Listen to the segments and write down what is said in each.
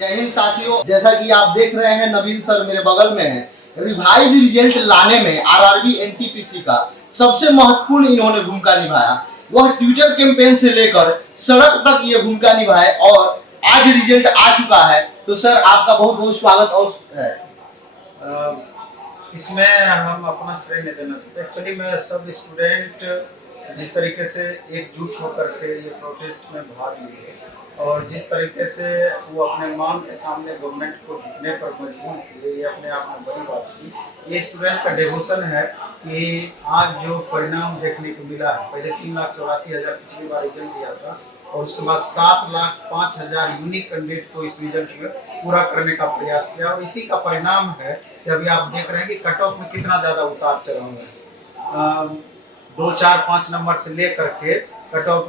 जय हिंद साथियों, जैसा कि आप देख रहे हैं नवीन सर मेरे बगल में है। रिवाइज रिजल्ट लाने में आरआरबी एनटीपीसी का सबसे महत्वपूर्ण इन्होंने भूमिका निभाया। वह ट्विटर कैंपेन से लेकर सड़क तक ये भूमिका निभाए और आज रिजल्ट आ चुका है। तो सर आपका बहुत बहुत स्वागत और है। इसमें हम अपना श्रेय नहीं देना चाहते। एक्चुअली मैं सब स्टूडेंट जिस तरीके से एकजुट होकर के ये प्रोटेस्ट में भाग लिए और जिस तरीके से वो अपने मांग के सामने गवर्नमेंट को झुकने पर मजबूर किए, ये अपने आप में बड़ी बात थी। ये स्टूडेंट का डिवोशन है कि आज जो परिणाम देखने को मिला है, पहले 3,84,000 पिछली बार रिजल्ट दिया था और उसके बाद 7,05,000 यूनिक कैंडिडेट को इस रिजल्ट में पूरा करने का प्रयास किया और इसी का परिणाम है कि अभी आप देख रहे हैं कि कट ऑफ में कितना ज़्यादा उतार चढ़ाव है। 2, 4, 5 नंबर से लेकर के कट ऑफ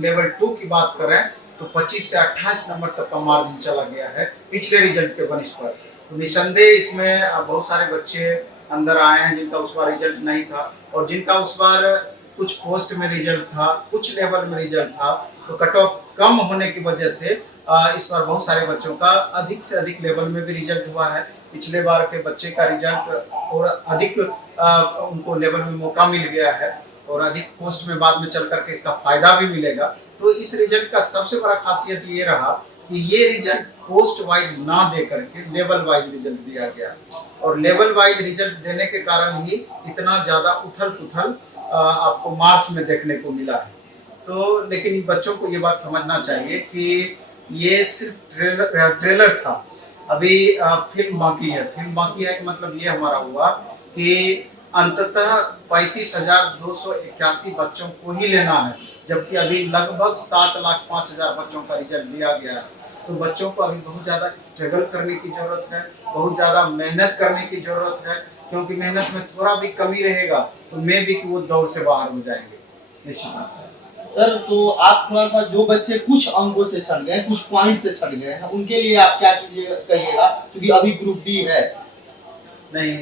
लेवल 2 की बात करें तो 25 से 28 नंबर तक का मार्जिन चला गया है पिछले रिजल्ट के बनिस्पत। तो निसंदेह इसमें बहुत सारे बच्चे अंदर आए हैं जिनका उस बार रिजल्ट नहीं था और जिनका उस बार कुछ पोस्ट में रिजल्ट था, कुछ लेवल में रिजल्ट था। तो कट ऑफ कम होने की वजह से इस बार बहुत सारे बच्चों का अधिक से अधिक लेवल में भी रिजल्ट हुआ है। पिछले बार के बच्चे का रिजल्ट और अधिक उनको लेवल में मौका मिल गया है और अधिक पोस्ट में बाद में चल करके इसका फायदा भी मिलेगा। तो इस रिजल्ट का सबसे बड़ा खासियत ये रहा कि ये रिजल्ट पोस्ट वाइज ना दे करके लेवल वाइज रिजल्ट दिया गया और लेवल वाइज रिजल्ट देने के कारण ही इतना ज्यादा उथल पुथल आपको मार्क्स में देखने को मिला है। तो लेकिन बच्चों को ये बात समझना चाहिए कि ये सिर्फ ट्रेलर था, अभी फिल्म बाकी है। फिल्म बाकी है कि मतलब ये हमारा हुआ कि अंततः 35,281 बच्चों को ही लेना है, जबकि अभी लगभग 7,05,000 बच्चों का रिजल्ट दिया गया है। तो बच्चों को अभी बहुत ज़्यादा स्ट्रगल करने की ज़रूरत है, बहुत ज़्यादा मेहनत करने की ज़रूरत है, क्योंकि मेहनत में थोड़ा भी कमी रहेगा तो मे भी कि वो दौड़ से बाहर हो जाएंगे निश्चित रूप से। सर तो आप थोड़ा सा जो बच्चे कुछ अंकों से छट गए, कुछ पॉइंट से छट गए हैं, उनके लिए आप क्या कहिएगा, क्योंकि अभी ग्रुप डी है। नहीं,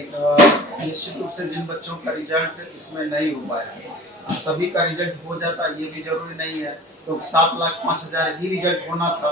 निश्चित रूप से जिन बच्चों का रिजल्ट इसमें नहीं हो पाया, सभी का रिजल्ट हो जाता ये भी जरूरी नहीं है। तो 7,05,000 ही रिजल्ट होना था।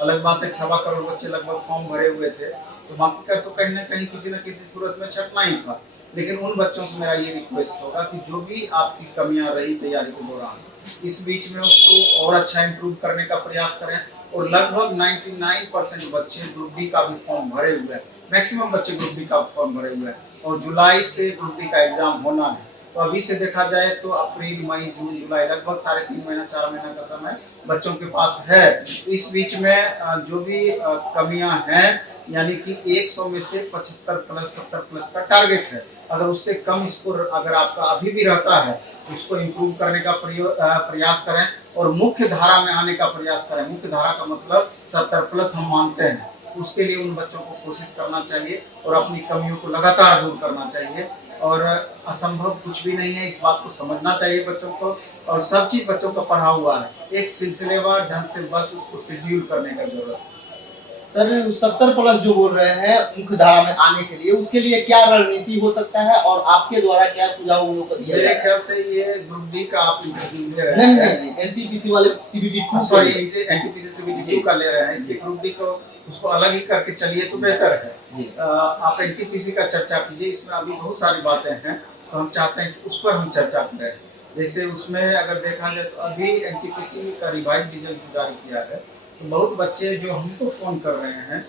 अलग बात है 1.25 करोड़ बच्चे लगभग फॉर्म भरे हुए थे, तो बाकी का तो कहीं ना कहीं किसी न किसी सूरत में छटना ही था। लेकिन उन बच्चों से मेरा ये रिक्वेस्ट होगा कि जो भी आपकी कमियां रही तैयारी के दौरान, इस बीच में उसको और अच्छा इम्प्रूव करने का प्रयास करें। और लगभग 99% बच्चे ग्रुप डी का भी फॉर्म भरे हुए हैं, मैक्सिमम बच्चे ग्रुप डी का फॉर्म भरे हुए हैं और जुलाई से ग्रुप डी का एग्जाम होना है। तो अभी से देखा जाए तो अप्रैल, मई, जून, जुलाई लगभग 3.5 महीना 4 महीना का समय बच्चों के पास है। तो इस बीच में जो भी कमियां हैं, यानी कि 100 में से 75 प्लस 70 प्लस का टारगेट है, अगर उससे कम स्कोर अगर आपका अभी भी रहता है तो उसको इम्प्रूव करने का प्रयास करें और मुख्य धारा में आने का प्रयास करें। मुख्य धारा का मतलब 70 प्लस हम मानते हैं, उसके लिए उन बच्चों को कोशिश करना चाहिए और अपनी कमियों को लगातार दूर करना चाहिए। और असंभव कुछ भी नहीं है, इस बात को समझना चाहिए बच्चों को। और सब चीज बच्चों का पढ़ा हुआ है, एक सिलसिलेवार ढंग से बस उसको शेड्यूल करने का जरूरत है। सर 70 प्लस जो बोल रहे हैं मुख्य धारा में आने के लिए, उसके लिए क्या रणनीति हो सकता है और आपके द्वारा क्या सुझाव उन लोगों को दिया? मेरे ख्याल से ये ग्रुप डी का आप इंटरव्यू ले रहे हैं। नहीं, एनटीपीसी वाले सीबीटी 2, सॉरी एनटीपीसी सीबीटी 2 का ले रहे हैं। इसके ग्रुप डी को उसको अलग ही करके चलिए तो बेहतर है। आप एनटीपीसी का चर्चा कीजिए, इसमें अभी बहुत सारी बातें हैं तो हम चाहते हैं कि उस पर हम चर्चा करें। जैसे उसमें अगर देखा जाए तो अभी एनटीपीसी का रिवाइज रिजल्ट जारी किया है तो बहुत बच्चे जो हमको फोन कर रहे हैं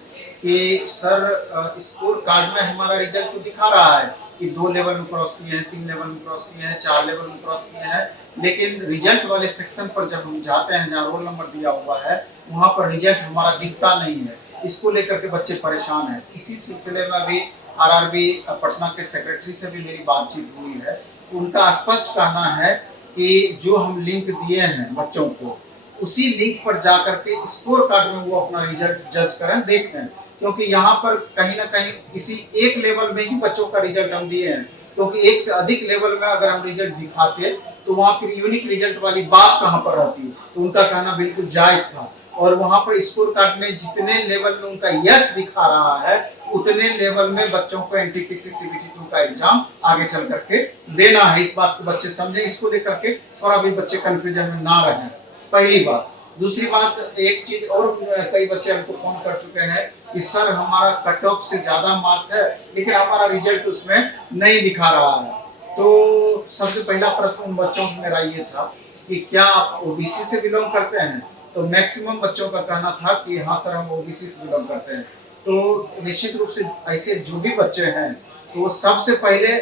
कि सर स्कोर कार्ड में हमारा रिजल्ट तो दिखा रहा है कि 2 लेवल में क्रॉस किए हैं, 3 लेवल में क्रॉस किए हैं, 4 लेवल में क्रॉस किए हैं, लेकिन रिजल्ट वाले सेक्शन पर जब हम जाते हैं जहाँ रोल नंबर दिया हुआ है वहाँ पर रिजल्ट हमारा दिखता नहीं है। इसको लेकर के बच्चे परेशान हैं। इसी सिलसिले में अभी आरआरबी पटना के सेक्रेटरी से भी मेरी बातचीत हुई है। उनका स्पष्ट कहना है कि जो हम लिंक दिए हैं बच्चों को, उसी लिंक पर जाकर के स्कोर कार्ड में वो अपना रिजल्ट जज करें, देखें, क्योंकि यहाँ पर कहीं ना कहीं किसी एक लेवल में ही बच्चों का रिजल्ट हम दिए हैं, क्योंकि एक से अधिक लेवल में अगर हम रिजल्ट दिखाते तो वहाँ फिर यूनिक रिजल्ट वाली बात कहाँ पर रहती। तो उनका कहना बिल्कुल जायज था और वहाँ पर स्कोर कार्ड में जितने लेवल में उनका यस दिखा रहा है उतने लेवल में बच्चों को एनटीपीसी सीबीटी 2 का एग्जाम आगे चल करके देना है। इस बात को बच्चे समझें, इसको लेकर के थोड़ा भी बच्चे कंफ्यूजन में ना रहें, पहली बात। दूसरी बात, एक चीज और, कई बच्चे हमको फोन कर चुके हैं कि सर हमारा कट ऑफ से ज्यादा मार्क्स है लेकिन हमारा रिजल्ट उसमें नहीं दिखा रहा है। तो सबसे पहला प्रश्न उन बच्चों से मेरा ये था कि क्या आप ओबीसी से बिलोंग करते हैं? तो मैक्सिमम बच्चों का कहना था कि हाँ सर हम ओबीसी से बिलोंग करते हैं। तो निश्चित रूप से ऐसे जो भी बच्चे हैं तो सबसे पहले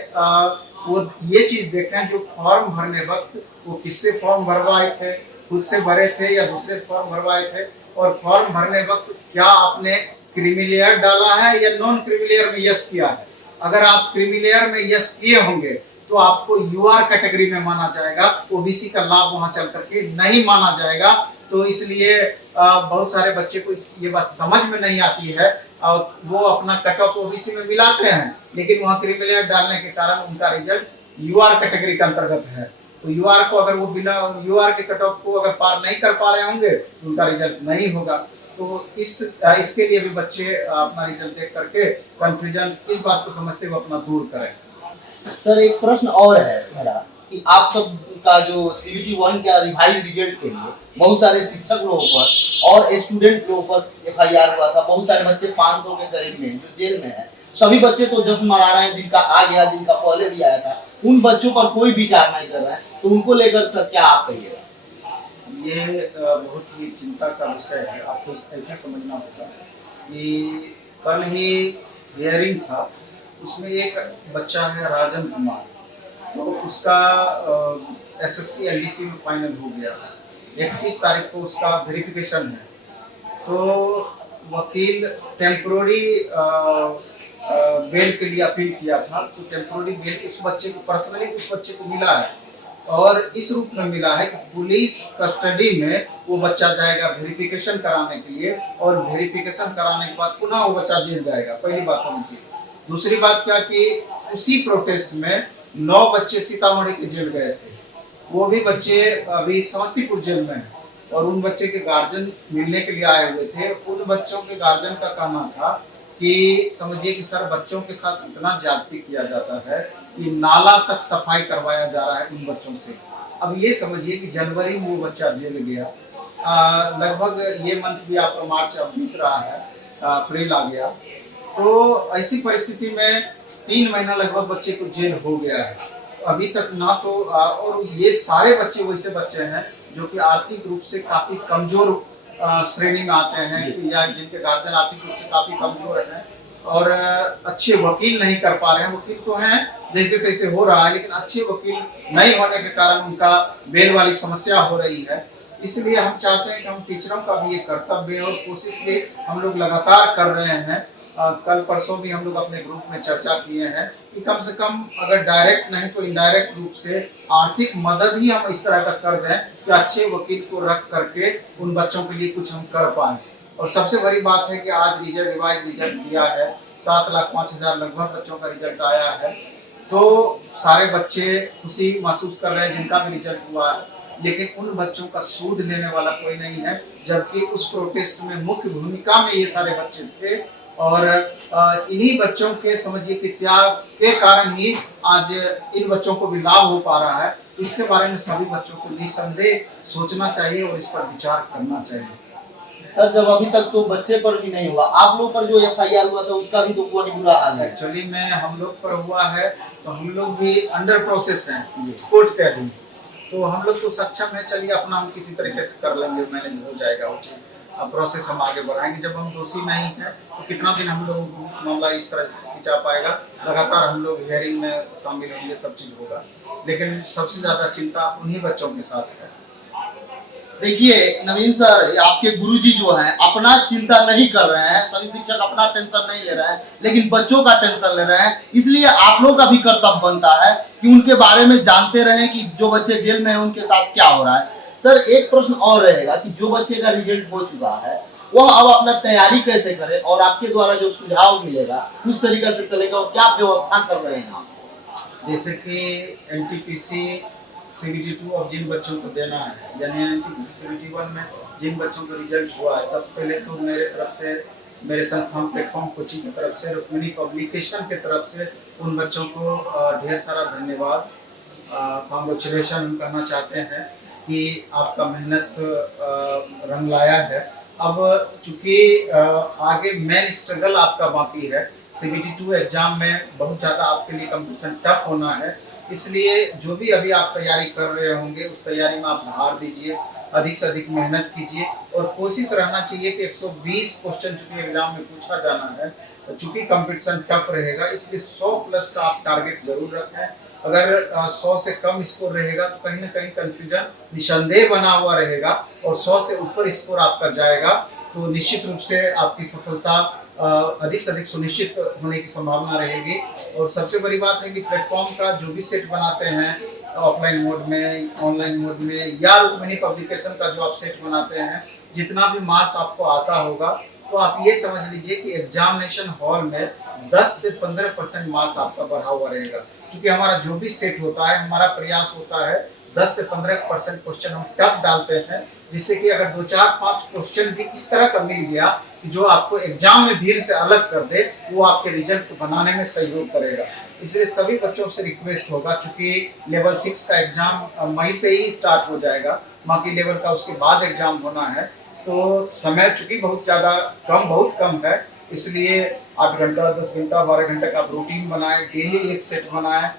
वो ये चीज देखें जो फॉर्म भरने वक्त वो किससे फॉर्म भरवाए थे, खुद से भरे थे या दूसरे से फॉर्म भरवाए थे, और फॉर्म भरने वक्त क्या आपने क्रीमी लेयर डाला है या नॉन क्रीमी लेयर में यस किया है। अगर आप क्रीमी लेयर में यस किए होंगे तो आपको यूआर कैटेगरी में माना जाएगा, ओबीसी का लाभ वहां चल करके नहीं माना जाएगा। तो इसलिए बहुत सारे बच्चे को ये बात समझ में नहीं आती है और वो अपना कट ऑफ ओबीसी में मिलाते हैं लेकिन वहां क्रीमी लेयर डालने के कारण उनका रिजल्ट यूआर कैटेगरी के अंतर्गत है। तो यूआर को अगर वो बिना यूआर के कट ऑफ को अगर पार नहीं कर पा रहे होंगे तो उनका रिजल्ट नहीं होगा। तो इसके लिए भी बच्चे अपना रिजल्ट देख करके कंफ्यूजन इस बात को समझते हुए अपना दूर करें। सर एक प्रश्न और है मेरा कि आप सब का जो CBT 1 का रिवाइज रिजल्ट के लिए बहुत सारे शिक्षक लोगों पर और स्टूडेंट लोगों पर FIR हुआ था। बहुत सारे बच्चे 500 के करीब में जो जेल में है। सभी बच्चे तो जश्न मना रहे हैं जिनका आ गया, जिनका पहले भी आया था। उन बच्चों पर कोई विचार नहीं कर रहा है, तो उनको लेकर सर क्या आप कहिएगा? ये बहुत ही चिंता का विषय है। आपको ऐसे समझना होगा कि कल ही हियरिंग था, उसमें एक बच्चा है राजन कुमार, तो उसका SSC LDC में फाइनल हो गया। 31 तारीख को उसका वेरिफिकेशन है। तो वकील टेम्पोररी बेल के लिए अपील किया था। तो टेम्पोररी बेल उस बच्चे को पर्सनली उस बच्चे को मिला है और इस रूप में मिला है कि पुलिस कस्टडी में वो बच्चा जाएगा वेरिफिकेशन कराने के लिए और वेरिफिकेशन कराने के बाद पुनः वो बच्चा जेल जाएगा। पहली बात समझिए। दूसरी बात क्या कि उसी प्रोटेस्ट में 9 बच्चे सीतामढ़ी के जेल गए थे। वो भी बच्चे अभी समस्तीपुर जेल में हैं और उन बच्चे के गार्जियन मिलने के लिए आए हुए थे। उन बच्चों के गार्जियन का कहना था कि समझिए कि सर बच्चों के साथ इतना ज्यादती किया जाता है कि नाला तक सफाई करवाया जा रहा है उन बच्चों से। अब ये समझिए कि जनवरी में वो बच्चा जेल गया, लगभग ये मंथ भी आपका मार्च अब बीत रहा है, अप्रैल आ गया। तो ऐसी परिस्थिति में 3 महीना लगभग बच्चे को जेल हो गया है अभी तक ना। तो और ये सारे बच्चे वैसे बच्चे हैं जो कि आर्थिक रूप से काफी कमजोर श्रेणी में आते हैं या जिनके गार्जियन आर्थिक रूप से काफी कमजोर हैं और अच्छे वकील नहीं कर पा रहे हैं। वकील तो हैं जैसे तैसे हो रहा है लेकिन अच्छे वकील नहीं होने के कारण उनका बेल वाली समस्या हो रही है। इसलिए हम चाहते हैं कि हम टीचरों का भी ये कर्तव्य और कोशिश भी हम लोग लगातार कर रहे हैं। कल परसों भी हम लोग अपने ग्रुप में चर्चा किए हैं कि कम से कम अगर डायरेक्ट नहीं तो इनडायरेक्ट रूप से आर्थिक मदद ही हम इस तरह का कर दें कि अच्छे वकील को रख करके उन बच्चों के लिए कुछ हम कर पाए। और सबसे बड़ी बात है कि आज रिवाइज रिजल्ट दिया है, 7,05,000 लगभग बच्चों का रिजल्ट आया है। तो सारे बच्चे खुशी महसूस कर रहे हैं जिनका भी रिजल्ट हुआ है, लेकिन उन बच्चों का सूद लेने वाला कोई नहीं है। जबकि उस प्रोटेस्ट में मुख्य भूमिका में ये सारे बच्चे थे और इन्हीं बच्चों के समझिए कि त्याग के कारण ही आज इन बच्चों को भी लाभ हो पा रहा है। इसके बारे में सभी बच्चों को निसंदेह सोचना चाहिए और इस पर विचार करना चाहिए। सर जब अभी तक तो बच्चे पर भी नहीं हुआ, आप लोग पर जो FIR हुआ था उसका भी तो कोई बुरा हाल है। एक्चुअली में हम लोग पर हुआ है तो हम लोग भी अंडर प्रोसेस हैं कोर्ट के अधीन। तो हम लोग तो सक्षम है, चलिए अपना हम किसी तरीके से कर लेंगे, मैनेज हो जाएगा वो चीज। अब प्रोसेस हम आगे बढ़ाएंगे। जब हम दोषी नहीं हैं तो कितना दिन हम लोग मामला इस तरह से खिंचा पाएगा। लगातार हम लोग हियरिंग में शामिल होंगे, सब चीज होगा, लेकिन सबसे ज्यादा चिंता उन्हीं बच्चों के साथ है। देखिए नवीन सर, आपके गुरुजी जो हैं अपना चिंता नहीं कर रहे हैं, सभी शिक्षक अपना टेंशन नहीं ले रहे हैं, लेकिन बच्चों का टेंशन ले रहे हैं। इसलिए आप लोग का भी कर्तव्य बनता है कि उनके बारे में जानते रहें कि जो बच्चे जेल में हैं उनके साथ क्या हो रहा है। सर एक प्रश्न और रहेगा कि जो बच्चे का रिजल्ट हो चुका है वह अब अपना तैयारी कैसे करे और आपके द्वारा जो सुझाव मिलेगा उस तरीके से चलेगा और क्या व्यवस्था कर रहे हैं आप? जैसे कि NTPC CBT 2 अब जिन बच्चों को देना है, यानी NTPC CBT 1 में जिन बच्चों का रिजल्ट हुआ है, सबसे पहले तो मेरे तरफ से, मेरे संस्थान प्लेटफॉर्म कोचिंग की तरफ से, रुक्मिणी पब्लिकेशन की तरफ से उन बच्चों को ढेर सारा धन्यवाद, कॉन्ग्रेचुलेशन हम कहना चाहते हैं कि आपका मेहनत रंग लाया है। अब चूंकि आगे मेन स्ट्रगल आपका बाकी है, CBT 2 एग्जाम में बहुत ज़्यादा आपके लिए कंपटीशन टफ होना है, इसलिए जो भी अभी आप तैयारी कर रहे होंगे उस तैयारी में आप धार दीजिए, अधिक से अधिक मेहनत कीजिए और कोशिश रहना चाहिए कि 120 क्वेश्चन चूंकि एग्जाम में पूछा जाना है, चूंकि कंपटीशन टफ रहेगा इसलिए 100 प्लस का आप टारगेट जरूर रखें। अगर 100 से कम स्कोर रहेगा तो कहीं ना कहीं कंफ्यूजन निसंदेह बना हुआ रहेगा, और 100 से ऊपर स्कोर आपका जाएगा तो निश्चित रूप से आपकी सफलता अधिक से अधिक सुनिश्चित होने की संभावना रहेगी। और सबसे बड़ी बात है कि प्लेटफॉर्म का जो भी सेट बनाते हैं ऑफलाइन मोड में, ऑनलाइन मोड में या रुक्मिणी पब्लिकेशन का जो आप सेट बनाते हैं, जितना भी मार्क्स आपको आता होगा तो आप ये समझ लीजिए कि एग्जामिनेशन हॉल में 10 से 15% मार्क्स आपका बढ़ा हुआ रहेगा, क्योंकि हमारा जो भी सेट होता है हमारा प्रयास होता है 10 से 15% क्वेश्चन हम टफ डालते हैं, जिससे कि अगर 2-4-5 क्वेश्चन भी इस तरह का मिल गया कि जो आपको एग्जाम में भीड़ से अलग कर दे, वो आपके रिजल्ट को बनाने में सहयोग करेगा। इसलिए सभी बच्चों से रिक्वेस्ट होगा, चूंकि लेवल 6 का एग्जाम मई से ही स्टार्ट हो जाएगा, बाकी लेवल का उसके बाद एग्जाम होना है, तो समय चूंकि बहुत कम है, इसलिए 8 घंटा 10 घंटा 12 घंटे का आप रूटीन बनाएं, डेली एक सेट बनाएं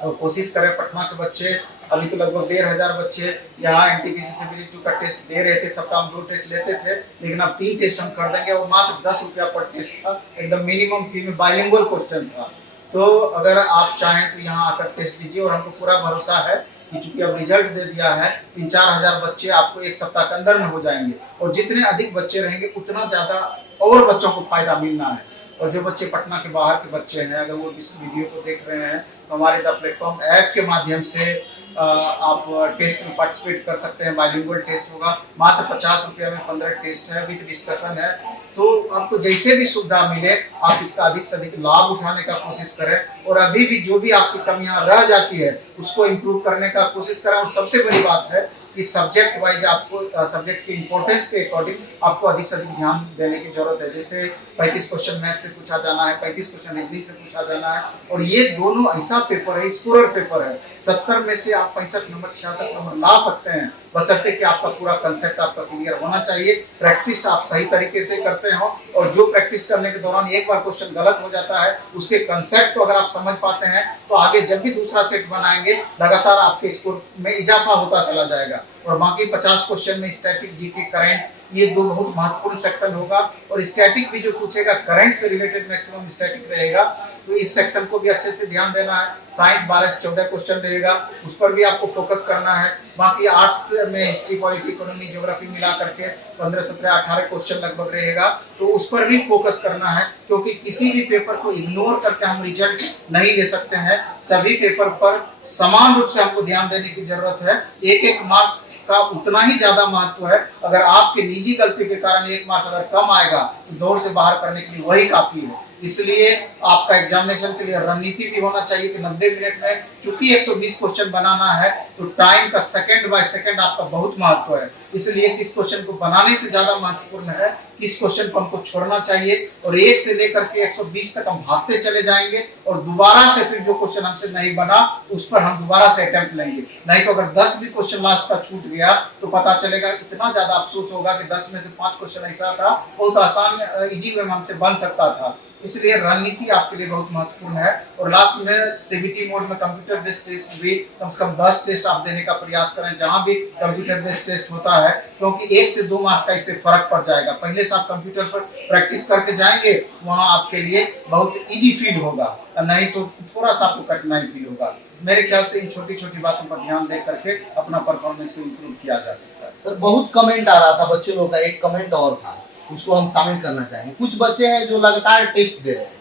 और कोशिश करें। पटना के बच्चे अभी तो लगभग 1500 बच्चे यहाँ NTPC CBT 2 का टेस्ट दे रहे थे, सप्ताह में 2 टेस्ट लेते थे, लेकिन अब 3 टेस्ट हम कर देंगे और मात्र 10 रुपया पर टेस्ट था, एकदम मिनिमम फी में बाइलिंगुअल क्वेश्चन था। तो अगर आप चाहें तो यहाँ आकर टेस्ट दीजिए और हमको पूरा भरोसा है कि चूंकि अब रिजल्ट दे दिया है, 3-4 हजार बच्चे आपको एक सप्ताह के अंदर में हो जाएंगे, और जितने अधिक बच्चे रहेंगे उतना ज़्यादा और बच्चों को फायदा मिलना है। और जो बच्चे पटना के बाहर के बच्चे हैं, अगर वो इस वीडियो को देख रहे हैं तो हमारे द प्लेटफॉर्म ऐप के माध्यम से आप टेस्ट में पार्टिसिपेट कर सकते हैं। बाइलिंगुअल टेस्ट होगा, मात्र 50 रुपये में 15 टेस्ट है, विद डिस्कशन है। तो आपको जैसे भी सुविधा मिले आप इसका अधिक से अधिक लाभ उठाने का कोशिश करें, और अभी भी जो भी आपकी कमियां रह जाती है उसको इम्प्रूव करने का कोशिश करें। और सबसे बड़ी बात है कि सब्जेक्ट वाइज आपको सब्जेक्ट के इंपॉर्टेंस के अकॉर्डिंग आपको अधिक से अधिक ध्यान देने की जरूरत है। जैसे 35 क्वेश्चन मैथ से पूछा जाना है, 35 क्वेश्चन रीजनिंग से पूछा जाना है, और ये दोनों ऐसा पेपर है, स्कोरर पेपर है। 70 में से आप 65 नंबर 66 नंबर ला सकते हैं, बशर्ते कि आपका पूरा कंसेप्ट आपका क्लियर होना चाहिए, प्रैक्टिस आप सही तरीके से करते हो, और जो प्रैक्टिस करने के दौरान एक बार क्वेश्चन गलत हो जाता है उसके कंसेप्ट को अगर आप समझ पाते हैं तो आगे जब भी दूसरा सेट बनाएंगे लगातार आपके स्कोर में इजाफा होता चला जाएगा। और बाकी 50 क्वेश्चन में स्टैटिक, जीके, करंट, ये 2 बहुत महत्वपूर्ण सेक्शन होगा, और स्टैटिक भी जो पूछेगा करंट से रिलेटेड मैक्सिमम स्टैटिक रहेगा, तो इस सेक्शन को भी अच्छे से ध्यान देना है। साइंस 12 से 14 क्वेश्चन रहेगा, उस पर भी आपको फोकस करना है। बाकी आर्ट्स में हिस्ट्री, पॉलिटी, इकोनॉमी, ज्योग्राफी मिला करके 15, 17, 18 क्वेश्चन लगभग रहेगा, तो उस पर भी फोकस करना है, क्योंकि किसी भी पेपर को इग्नोर करके हम रिजल्ट नहीं ले सकते हैं। सभी पेपर पर समान रूप से हमको ध्यान देने की जरूरत है। एक मार्क्स का उतना ही ज्यादा महत्व है। अगर आपके निजी गलती के कारण 1 मार्क्स अगर कम आएगा तो दौड़ से बाहर करने के लिए वही काफी है। इसलिए आपका एग्जामिनेशन के लिए रणनीति भी होना चाहिए कि 90 मिनट में चूंकि 120 क्वेश्चन बनाना है तो टाइम का सेकंड बाय सेकंड आपका बहुत महत्व है। इसलिए किस क्वेश्चन को बनाने से ज्यादा महत्वपूर्ण है किस क्वेश्चन को हमको छोड़ना चाहिए, और 1 से लेकर के 120 तक हम भागते चले जाएंगे, और दोबारा से फिर जो क्वेश्चन हमसे नहीं बना उस पर हम दोबारा से अटेम्प्ट लेंगे। नहीं तो अगर 10 भी क्वेश्चन लास्ट का छूट गया तो पता चलेगा इतना ज्यादा अफसोस होगा कि 10 में से 5 क्वेश्चन ऐसा था बहुत आसान इजी वे में हमसे बन सकता था। इसलिए रणनीति आपके लिए बहुत महत्वपूर्ण है। और लास्ट में सीबीटी मोड में कंप्यूटर बेस्ड टेस्ट भी कम से कम 10 टेस्ट आप देने का प्रयास करें जहां भी कंप्यूटर बेस्ड टेस्ट होता है, क्योंकि 1 से 2 मार्क्स का इससे फर्क पड़ जाएगा। पहले से आप कंप्यूटर पर प्रैक्टिस करके जाएंगे वहां आपके लिए बहुत इजी फील होगा, नहीं तो थोड़ा सा आपको कठिनाई फील होगा। मेरे ख्याल से इन छोटी छोटी बातों पर ध्यान दे करके अपना परफॉर्मेंस को इम्प्रूव किया जा सकता है। सर बहुत कमेंट आ रहा था बच्चों लोगों का, एक कमेंट और था उसको हम शामिल करना चाहेंगे। कुछ बच्चे हैं जो लगातार टेस्ट दे रहे हैं,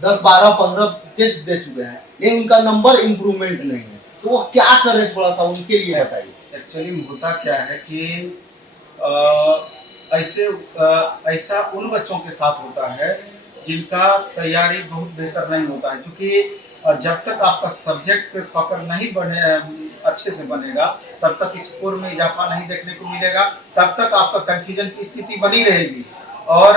10, 12, 15 टेस्ट दे चुके हैं, लेकिन उनका नंबर इम्प्रूवमेंट नहीं है, तो वो क्या करें, थोड़ा सा उनके लिए बताइए। एक्चुअली होता क्या है कि ऐसा उन बच्चों के साथ होता है जिनका तैयारी बहुत बेहतर नहीं होता है, क्योंकि जब तक आपका सब्जेक्ट पे पकड़ नहीं बने अच्छे से बनेगा तब तक स्कोर में इजाफा नहीं देखने को मिलेगा, तब तक आपका कंफ्यूजन की स्थिति बनी रहेगी। और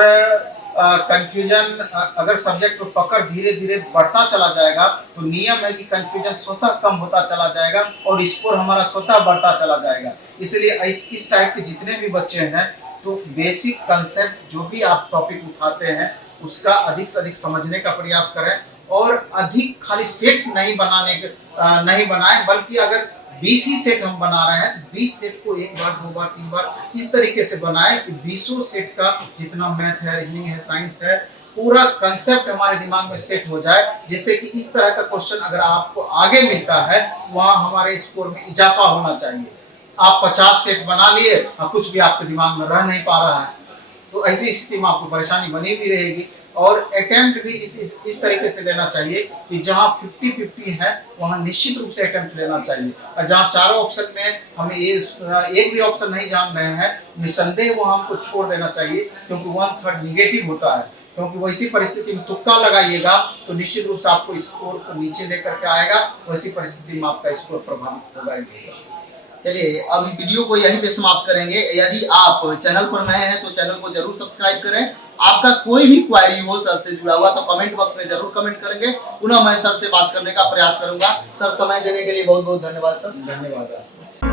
कंफ्यूजन अगर सब्जेक्ट में पकड़ धीरे धीरे बढ़ता चला जाएगा तो नियम है कि कंफ्यूजन स्वतः कम होता चला जाएगा और स्कोर हमारा स्वतः बढ़ता चला जाएगा। इसलिए इस टाइप के जितने भी बच्चे हैं तो बेसिक कंसेप्ट जो भी आप टॉपिक उठाते हैं उसका अधिक से अधिक समझने का प्रयास करें और अधिक खाली सेट नहीं बनाएं, बल्कि अगर 20 ही सेट हम बना रहे हैं तो 20 सेट को एक बार, 2 बार, 3 बार इस तरीके से बनाएं कि 20 सेट का जितना मैथ है, रीजनिंग है, साइंस है, पूरा कंसेप्ट हमारे दिमाग में सेट हो जाए, जिससे कि इस तरह का क्वेश्चन अगर आपको आगे मिलता है वहां हमारे स्कोर में इजाफा होना चाहिए। आप 50 सेट बना लिए और कुछ भी आपके दिमाग में रह नहीं पा रहा है तो ऐसी स्थिति में आपको परेशानी बनी भी रहेगी। और अटेम्प्ट भी इस तरीके से लेना चाहिए कि जहां 50-50 है वहां निश्चित रूप से अटेम्प्ट लेना चाहिए, और जहां चारों ऑप्शन में हमें एक भी ऑप्शन नहीं जान रहे हैं निसंदेह वहां हमको छोड़ देना चाहिए, क्योंकि 1/3 निगेटिव होता है। क्योंकि वैसी परिस्थिति में तुक्का लगाइएगा तो निश्चित रूप से आपको स्कोर को नीचे लेकर के आएगा, वैसी परिस्थिति में आपका स्कोर प्रभावित होगा ही होगा। चलिए अब वीडियो को यहीं पे समाप्त करेंगे। यदि आप चैनल पर नए हैं तो चैनल को जरूर सब्सक्राइब करें। आपका कोई भी क्वेरी हो सर से जुड़ा हुआ तो कमेंट बॉक्स में जरूर कमेंट करेंगे। पुनः मैं सर से बात करने का प्रयास करूंगा। सर समय देने के लिए बहुत बहुत धन्यवाद सर। धन्यवाद।